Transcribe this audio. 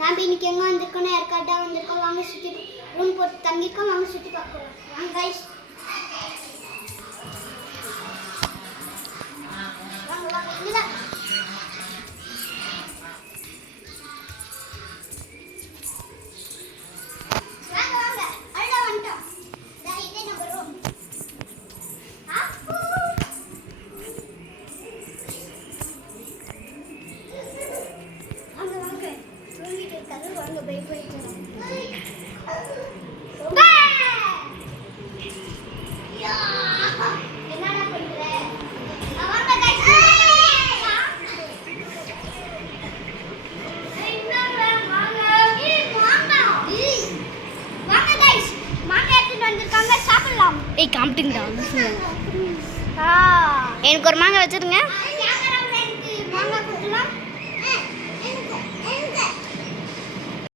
நாம் இன்னைக்கு எங்கே வந்திருக்கோம்? ஏற்காடு தான் வந்திருக்கோம். வாங்க சுற்றி ரூம் போட்டு தங்கியிருக்கோம். வாங்க சுற்றி பார்க்கலாம். வாங்க கைஸ், வாங்க வாங்க. இங்கதான் வாங்க வாங்க. அழகா வந்துட்டோம். இதே நம்ம ரூம். வாங்க வாங்க. தூங்கிட்டு இருக்காரு. வாங்க போய் போயிட்டு என்னடா பண்ற? வாங்க கைஸ். ஏய் காமிட்டுங்கடா. எனக்கு ஒரு மாங்காய் வச்சிருங்க.